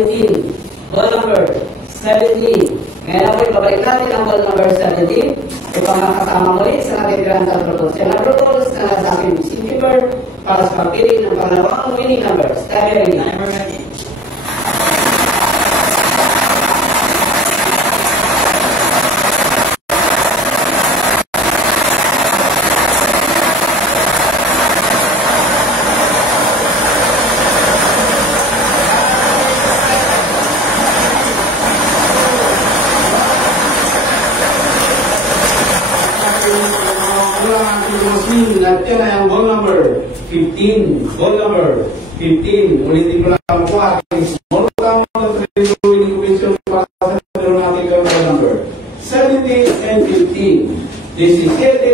17. Ball number 17. Ngayon po, ibabalik natin ang ball number 17. Ipangkakasama ulit sa ating grand propose. Yan ang propose na sa aking receive keeper para sa pagpili ng pangalawang winning number. Step ready. Natin ay ang ball number 15. Ball number 15. Ulitin ko lang po ating small count ng winning commission para sa natin ball number 17 and 15. This is it.